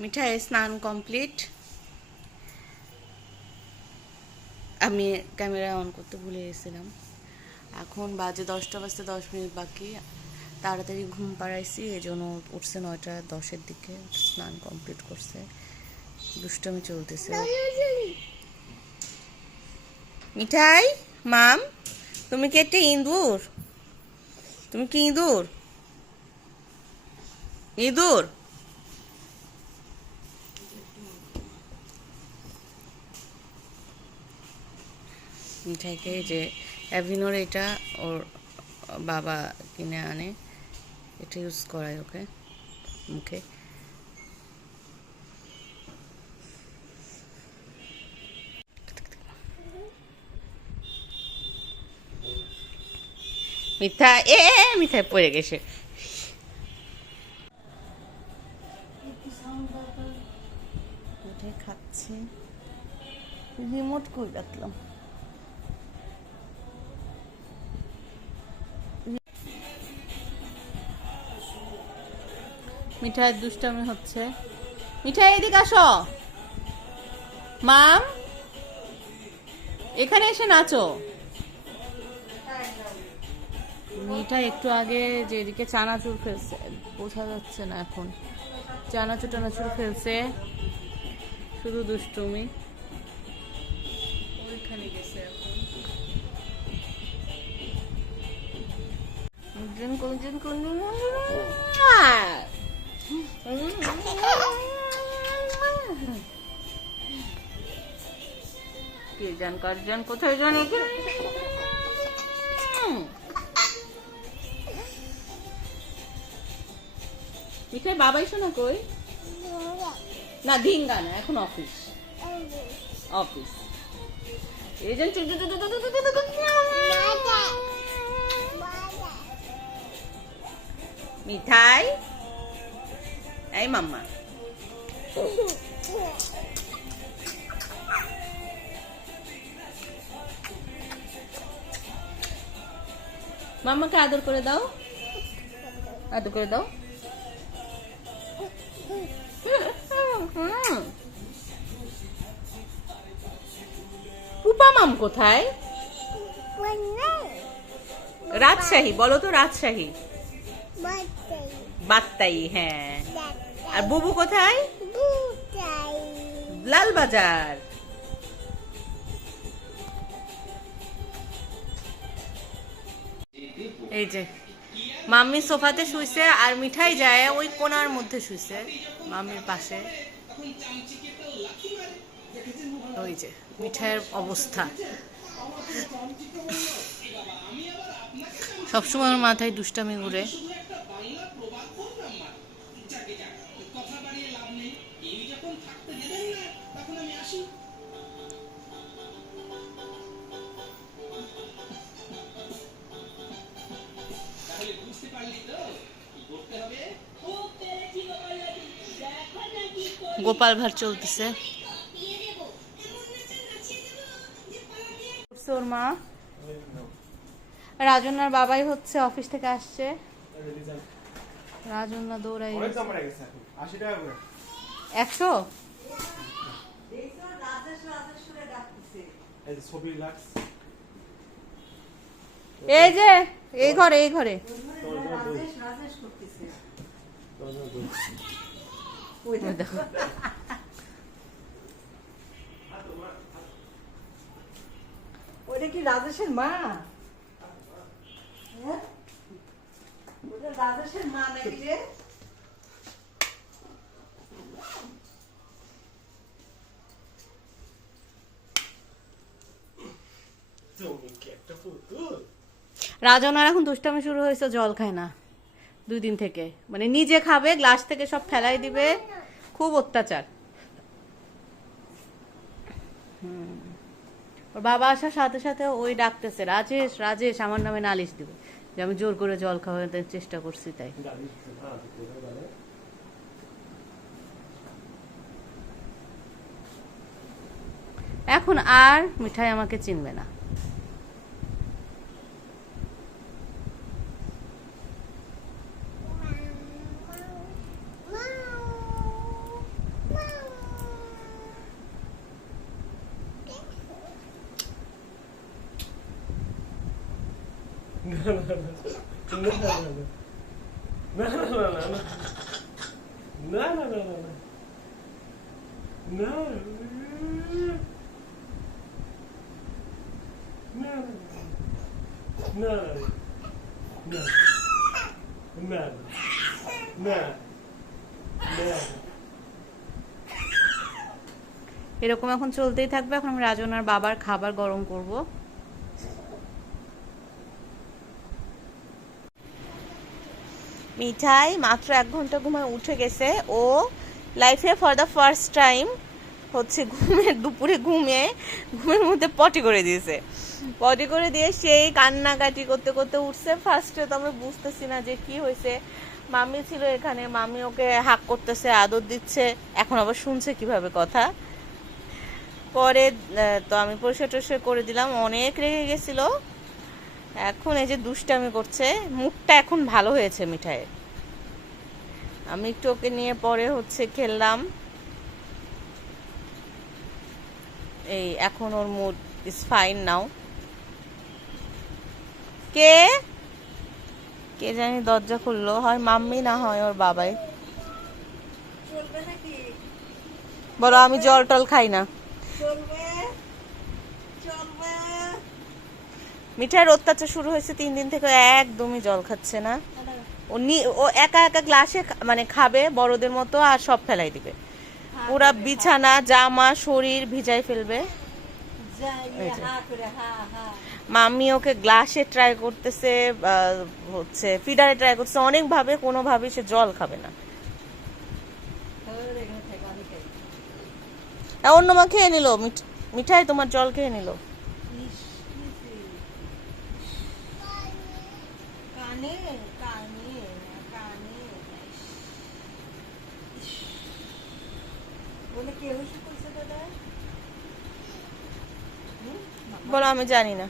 মিঠাই স্নান কমপ্লিট। আমি camera on করতে ভুলে গেছিলাম। এখন বাজে 10টা বাজতে 10 মিনিট বাকি। তাড়াতাড়ি ঘুম পাড়াইছি, এই জন্য উঠছে 9টা 10-এর দিকে। স্নান কমপ্লিট করছে, দুষ্টমি চলতেছে। মিঠাই মাম, তুমি কি একটা ইঁদুর? তুমি কি ইঁদুর? ইঁদুর মিঠাইকে যে অ্যাভিনোর, এটা ওর বাবা কিনে আনে, এটা ইউজ করায় ওকে মুখে। মিঠাই মিঠাই পড়ে গেছে। মিঠাই খাচ্ছে, রিমোট কই রাখলাম। মিঠাইয়ের দুষ্টামি হচ্ছে। মিঠাই এদিকে আসো মাম, এখানে এসে নাচো। মিঠাই একটু আগে যে এদিকে চানাচুর ফেলছে, বোঝা যাচ্ছে না এখন, চানাচুর টানাচুর ফেলছে, শুধু দুষ্টুমি। ওইখানে গেছে কে জান কার জান কোথায় জান। মিঠাই বাবাই শোনা কই? না ধিঙ্গা না, এখন অফিস অফিস। এই যে মিঠাই, এই মাম্মা, মাম্মাকে আদর করে দাও, আদর করে দাও। পুপা মাম কোথায়? রাজশাহী বলো তো, রাজশাহী বাত্তাই। হ্যাঁ, আর বুবু কোথায়? লালবাজার। এই যে মাম্মি সোফাতে শুইছে, আর মিঠাই যায় ওই কোনার মধ্যে শুইছে মাম্মির পাশে। ওই যে মিঠাইয়ের অবস্থা, সবসময় আমার মাথায় দুষ্টামি ঘুরে। গোপাল ভাঁড় চলতেছে। ওর মা রাজনার বাবাই হচ্ছে অফিস থেকে আসছে। রাজনা দৌড়াই 100। এই যে এই ঘরে, এই ঘরে দেখো। ওটা কি রাজেশের মা? ওটা রাজেশের মা নাকি রে? রাজনার এখন দুষ্টামি শুরু হয়েছে, জল খায় না 2 দিন থেকে। মানে নিজে খাবে, গ্লাস থেকে সব ফেলাই দিবে, খুব অত্যাচার। ওর বাবা আসার সাথে সাথে ওই ডাকতেছে, রাজেশ রাজেশ, আমার নামে নালিশ দিবে যে আমি জোর করে জল খাওয়াতে চেষ্টা করছি তাই। এখন আর মিঠাই আমাকে চিনবে না। এরকম এখন চলতেই থাকবে। এখন আমি রাজনার বাবার খাবার গরম করব। মিঠাই মাত্র 1 ঘন্টা ঘুমায় উঠে গেছে। ও লাইফে ফর দ্য ফার্স্ট টাইম হচ্ছে দুপুরে ঘুমের মধ্যে পটি করে দিয়েছে। পটি করে দিয়ে সেই কান্নাকাটি করতে করতে উঠছে। ফার্স্টে তো আমরা বুঝতেছি না যে কি হয়েছে। মামি ছিল এখানে, মামি ওকে হাক করতেছে, আদর দিচ্ছে। এখন আবার শুনছে কিভাবে কথা। পরে তো আমি পরিষ্কার টরিষ্কার করে দিলাম। অনেক রেগে গেছিল। এখন এই যে দুষ্টামি করছে, মুখটা এখন ভালো হয়েছে মিঠাইয়ের। আমি একটু ওকে নিয়ে পরে হচ্ছে খেললাম। এই এখন ওর মুড ইজ ফাইন নাও। কে কে জানি দরজা খুললো, হয় মাম্মি না হয় ওর বাবাই। চলবে নাকি? বলো আমি জল টল খাই না। চলবে চলবে। মিঠাইয়ের অত্যাচার শুরু হয়েছে 3 দিন থেকে। একদমই জল খাচ্ছে না। ও একা একা গ্লাসে মানে খাবে বড়দের মতো, আর সব ফেলাই দিবে। পুরা বিছানা জামা শরীর ভিজাই ফেলবে। মাম্মি ওকে গ্লাসে ট্রাই করতেছে, হচ্ছে ফিডারে ট্রাই করতেছে, অনেক ভাবে, কোনোভাবে সে জল খাবে না। অন্য মা খেয়ে নিল, মিঠাই তোমার জল খেয়ে নিল। কানে কানে কানে বলে কে হইছে কইছে দাদা? বলো আমি জানি না।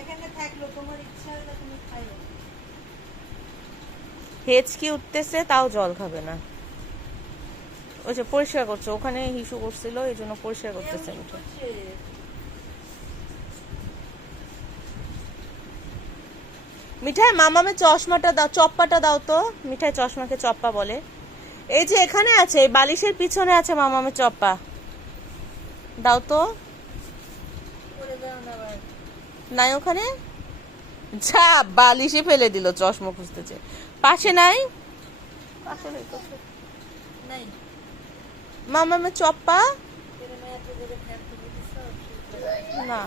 এখানে থাকলো, তোমার ইচ্ছা হলে তুমি খাইও। হেঁচকি উঠতেছে তাও জল খাবে না। ওই যে পরিষ্কার করছে, ওখানে হিসু করছিল, এই জন্য পরিষ্কার করতেছে মিঠাই। মিঠাই মামামে চশমাটা দাও, চপ্পাটা দাও তো। মিঠাই চশমাকে চপ্পা বলে। এই যে এখানে আছে, এই বালিশের পিছনে আছে মামামে চপ্পা, দাও তো। নাই ওখানে, যা বালিশে ফেলে দিল চশমা খুঁজতেছে। পাশে নাই, মামামে চপ্পা না।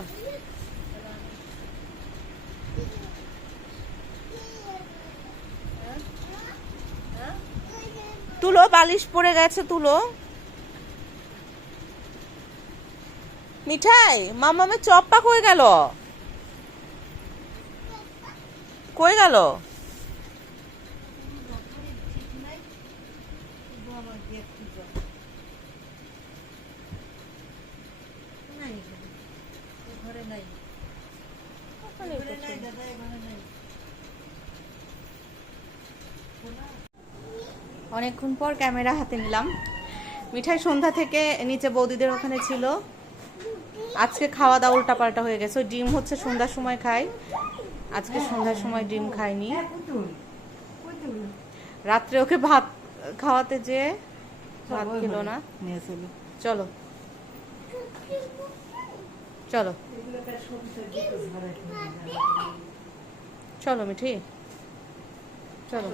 তুলো, বালিশ পড়ে গেছে, তুলো। মিঠাই মামামে চপ্পা কই গেল, কই গেল? অনেকক্ষণ পর ক্যামেরা হাতে নিলাম। মিঠাই সন্ধ্যা থেকে নিচে বৌদিদের ওখানে ছিল। আজকে খাওয়া দাওয়া উল্টাপাল্টা হয়ে গেছে। ডিম হচ্ছে সন্ধ্যার সময় খাই, আজকে সন্ধ্যার সময় ডিম খাইনি। রাত্রে ওকে ভাত খাওয়াতে যে ভাত খেলো না। চলো চলো চলো মিঠি, চলো।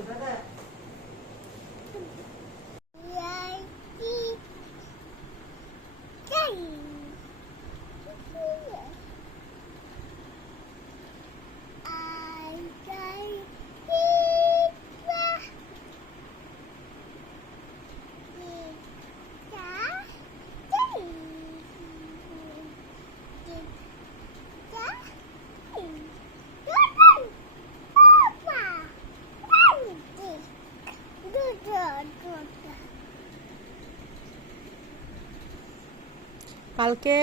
কালকে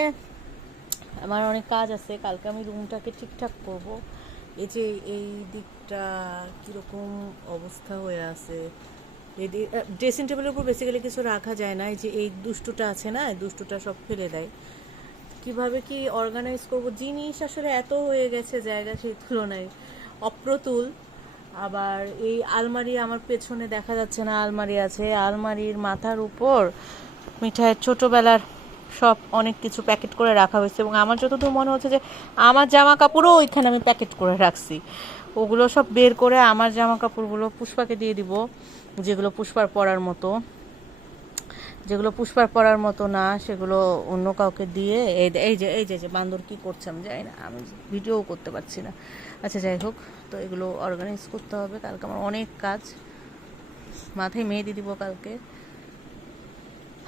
আমার অনেক কাজ আছে। কালকে আমি রুমটাকে ঠিকঠাক করব। এই যে এই দিকটা কিরকম অবস্থা হয়ে আছে, ড্রেসিং টেবিলের উপর বেসিক্যালি কিছু রাখা যায় না, এই যে এই দুষ্টুটা আছে না, এই দুষ্টুটা সব ফেলে দেয়। কিভাবে কি অর্গানাইজ করব, জিনিস আসলে এত হয়ে গেছে, জায়গা সেই তুলনায় অপ্রতুল। আবার এই আলমারি আমার পেছনে দেখা যাচ্ছে না, আলমারি আছে, আলমারির মাথার উপর মিঠাইয়ের ছোটবেলার সব অনেক কিছু প্যাকেট করে রাখা হয়েছে, এবং আমার যতদূর মনে হচ্ছে যে আমার জামা কাপড়ও ওইখানে আমি প্যাকেট করে রাখছি। ওগুলো সব বের করে আমার জামা কাপড়গুলো পুষ্পাকে দিয়ে দিব, যেগুলো পুষ্পার পরার মতো, যেগুলো পুষ্পার পরার মতো না সেগুলো অন্য কাউকে দিয়ে। এই যে বান্দর কি করছে আমি জানি না, আমি ভিডিও করতে পারছি না। আচ্ছা যাই হোক, তো এগুলো অর্গানাইজ করতে হবে, কালকে আমার অনেক কাজ, মাথায় মেহেদি দিব কালকে।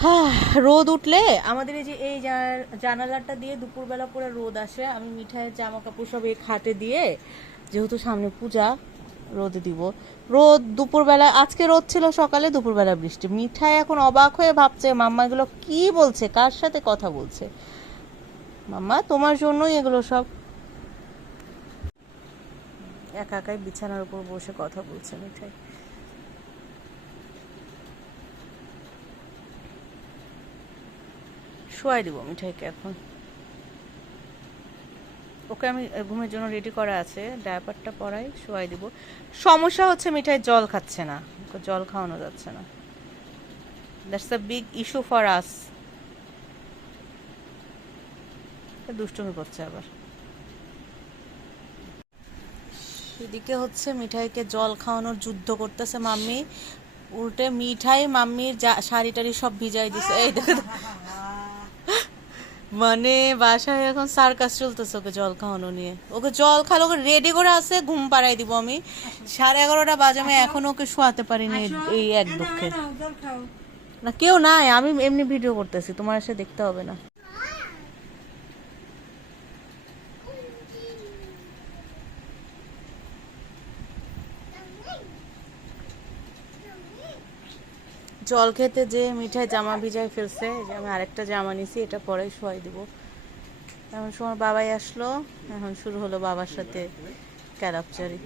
হ্যাঁ, রোদ উঠলে আমাদের এই যে এই জানালাটা দিয়ে দুপুরবেলা পুরো রোদ আসে। আমি মিঠাইয়ের জামা কাপড় সব এই খাটে দিয়ে, যেহেতু সামনে পূজা, রোদ দিব। রোদ দুপুরবেলা, আজকে রোদ ছিল সকালে, দুপুরবেলা বৃষ্টি। মিঠাই এখন অবাক হয়ে ভাবছে মাম্মা এগুলো কি বলছে, কার সাথে কথা বলছে। মাম্মা তোমার জন্যই এগুলো সব। একা একাই বিছানার উপর বসে কথা বলছে মিঠাই। শোয়াই দিব মিঠাইকে এখন, ওকে আমি ঘুমের জন্য রেডি করা আছে, ডায়াপারটা পরাই শোয়াই দিব। সমস্যা হচ্ছে মিঠাই জল খাচ্ছে না, ওকে জল খাওয়ানো যাচ্ছে না। That's a big issue for us. দুষ্টুমি করছে আবার। এদিকে হচ্ছে মিঠাইকে জল খাওয়ানোর যুদ্ধ করতেছে মাম্মি, উল্টে মিঠাই মাম্মির শাড়ি টাড়ি সব ভিজাই দিছে। এই দেখো, মানে বাসায় এখন সার্কাস চলতেছে ওকে জল খাওয়ানো নিয়ে। ওকে জল খাওয়ানো, ওকে রেডি করে আছে, ঘুম পাড়াই দিব আমি। 11:30 বাজে, আমি এখনো ওকে শোয়াতে পারিনি এই এক দুঃখে। না কেউ নাই, আমি এমনি ভিডিও করতেছি, তোমার এসে দেখতে হবে না। জল খেতে যে মিঠাই জামা ভিজাই ফেলছে, যে আমি আরেকটা জামা নিছি, এটা পরেই শোয়াই দিব। এমন সময় বাবাই আসলো, এখন শুরু হলো বাবার সাথে ক্যারাপচারি।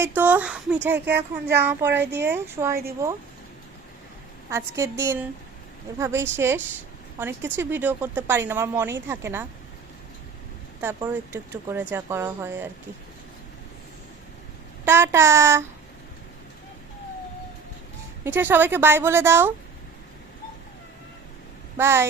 এই তো মিঠাইকে এখন জামা পরাই দিয়ে শোয়াই দিব। আজকের দিন এভাবেই শেষ। অনেক কিছু ভিডিও করতে পারি না, আমার মনেই থাকে না, তারপরও একটু একটু করে যা করা হয় আর কি। টাটা। মিঠাই সবাইকে বাই বলে দাও, বাই।